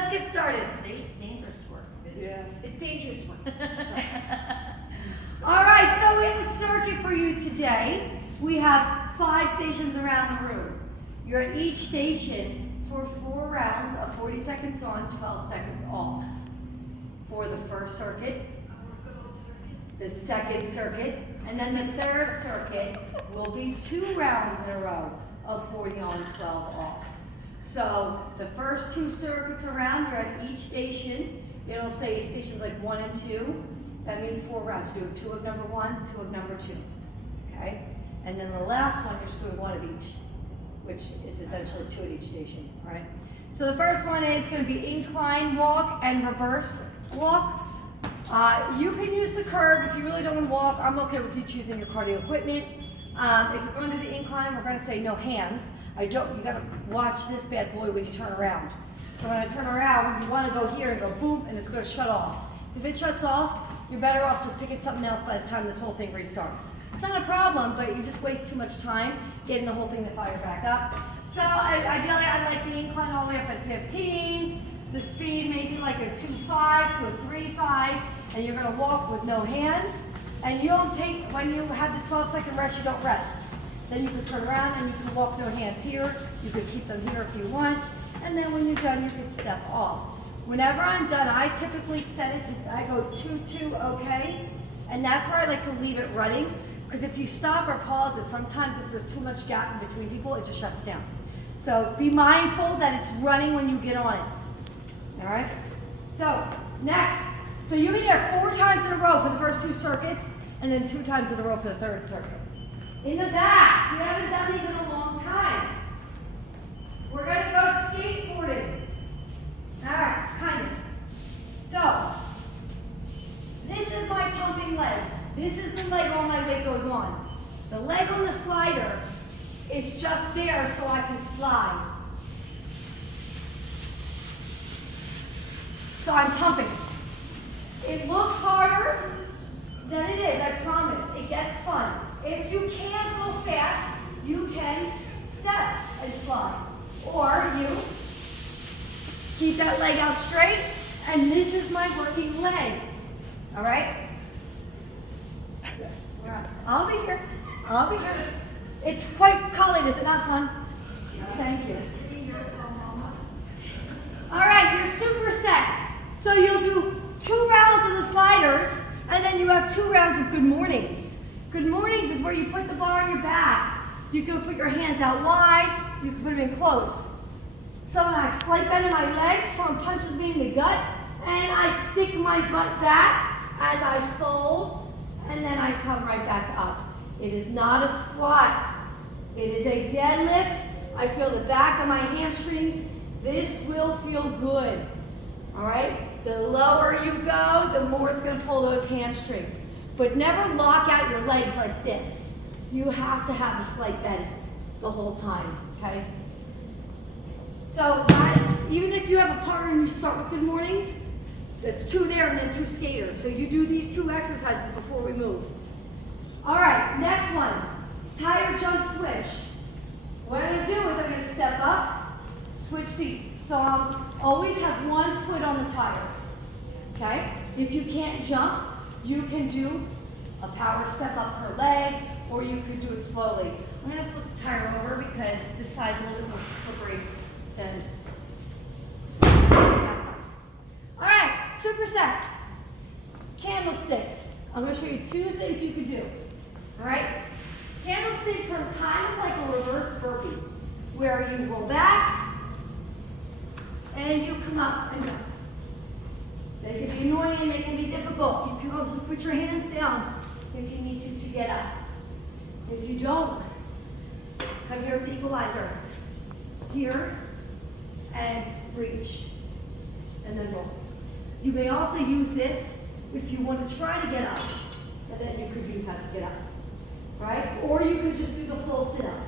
let's get started. See, dangerous work. Yeah. It's dangerous work. All right, so we have a circuit for you today. We have 5 stations around the room. You're at each station for 4 rounds of 40 seconds on, 12 seconds off. For the first circuit, the second circuit, and then the third circuit will be 2 rounds in a row of 40 on, 12 off. So the first 2 circuits around, you're at each station. It'll say stations like 1 and 2. That means 4 rounds. You do 2 of number 1, 2 of number 2. Okay? And then the last one, you're just doing 1 of each, which is essentially 2 at each station. All right? So the first one is going to be incline walk and reverse walk. You can use the curve if you really don't want to walk. I'm okay with you choosing your cardio equipment. If you're going to do the incline, we're going to say no hands. You got to watch this bad boy when you turn around. So when I turn around, you want to go here and go boom, and it's going to shut off. If it shuts off, you're better off just picking something else by the time this whole thing restarts. It's not a problem, but you just waste too much time getting the whole thing to fire back up. So ideally, I like the incline all the way up at 15. The speed maybe like a 2.5 to a 3.5, and you're going to walk with no hands. And you don't take, when you have the 12-second rest, you don't rest. Then you can turn around and you can walk no hands here. You can keep them here if you want. And then when you're done, you can step off. Whenever I'm done, I typically set it to, I go 2-2, okay? And that's where I like to leave it running. Because if you stop or pause it, sometimes if there's too much gap in between people, it just shuts down. So be mindful that it's running when you get on it. All right? So, next. So you'll be there 4 times in a row for the first 2 circuits, and then 2 times in a row for the 3rd circuit. In the back, we haven't done these in a long time. We're going to go skateboarding. All right, kind of. So, this is my pumping leg. This is the leg all my weight goes on. The leg on the slider is just there so I can slide. So I'm pumping. It looks harder than it is, I promise. It gets fun. If you can't go fast, you can step and slide. Or you keep that leg out straight, and this is my working leg. All right? I'll be here. I'll be here. It's quite colleague, is it not fun? Thank you. All right, you're super set. So you'll do 2 rounds of the sliders, and then you have 2 rounds of good mornings. Good mornings is where you put the bar on your back. You can put your hands out wide. You can put them in close. So I slight bend in my legs, someone punches me in the gut, and I stick my butt back as I fold, and then I come right back up. It is not a squat. It is a deadlift. I feel the back of my hamstrings. This will feel good. All right? The lower you go, the more it's going to pull those hamstrings. But never lock out your legs like this. You have to have a slight bend the whole time, okay? So guys, even if you have a partner and you start with good mornings, that's 2 there and then 2 skaters. So you do these 2 exercises before we move. All right, next one, tire jump switch. What I'm going to do is I'm going to step up, switch feet. So I'll always have 1 foot on the tire, okay? If you can't jump, you can do a power step up per leg, or you could do it slowly. I'm going to flip the tire over because this side's a little bit more slippery than that side. All right, super set. Candlesticks. I'm going to show you 2 things you can do. All right? Candlesticks are kind of like a reverse burpee, where you go back and you come up and down. They can be annoying, they can be difficult. You can also put your hands down if you need to get up. If you don't, come here with the equalizer. Here, and reach, and then roll. You may also use this if you want to try to get up, and then you could use that to get up, right? Or you could just do the full sit-up.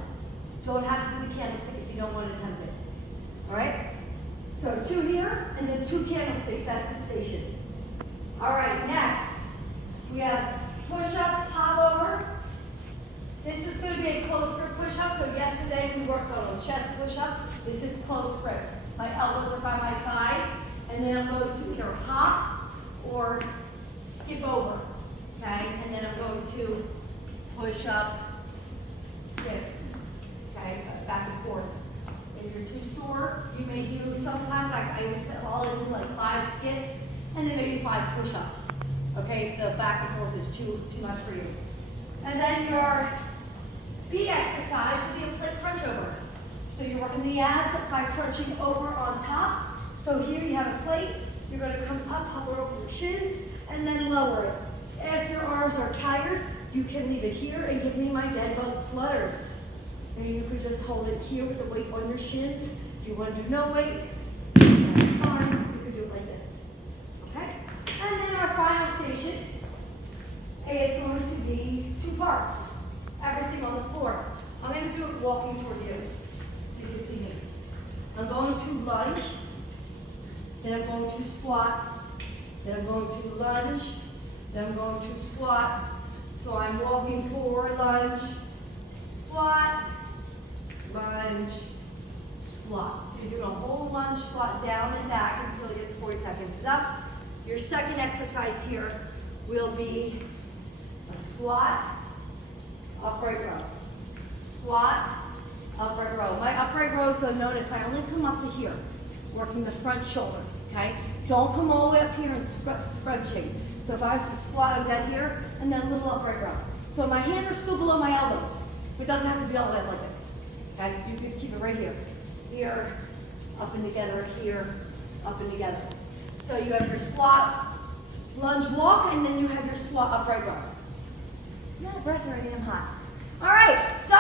Don't have to do the candlestick if you don't want to attempt it, all right? So 2 here, and then 2 candlesticks at the station. All right, next, we have push-up, hop over. This is going to be a close grip push-up. So yesterday we worked on a chest push-up. This is close grip. My elbows are by my side. And then I'm going to either hop or skip over, okay? And then I'm going to push up, skip, okay? Back and forth. If you're too sore, you may do sometimes, I would say, I'll do like 5 skips and then maybe 5 push-ups, okay? If the back and forth is too much for you. And then your B exercise would be a plate crunch over. So you're working the abs by crunching over on top. So here you have a plate, you're going to come up, hover over your shins, and then lower it. If your arms are tired, you can leave it here and give me my dead bug flutters. And you could just hold it here with the weight on your shins. If you want to do no weight, that's fine. You can do it like this. Okay? And then our final station is going to be 2 parts. Everything on the floor. I'm going to do it walking toward you so you can see me. I'm going to lunge, then I'm going to squat, then I'm going to lunge, then I'm going to squat. So I'm walking forward, lunge, squat, lunge, squat. So you're doing a whole lunge squat down and back until you get 40 seconds is up. Your second exercise here will be a squat, upright row. Squat, upright row. My upright row, so notice I only come up to here, working the front shoulder, okay? Don't come all the way up here and scrunching. So if I was to squat, I'm down here, and then a little upright row. So my hands are still below my elbows. It doesn't have to be all the way up like this. Okay? You can keep it right here. Here, up and together, here, up and together. So you have your squat, lunge, walk, and then you have your squat, upright row. I'm out of breath already, I'm hot. All right, so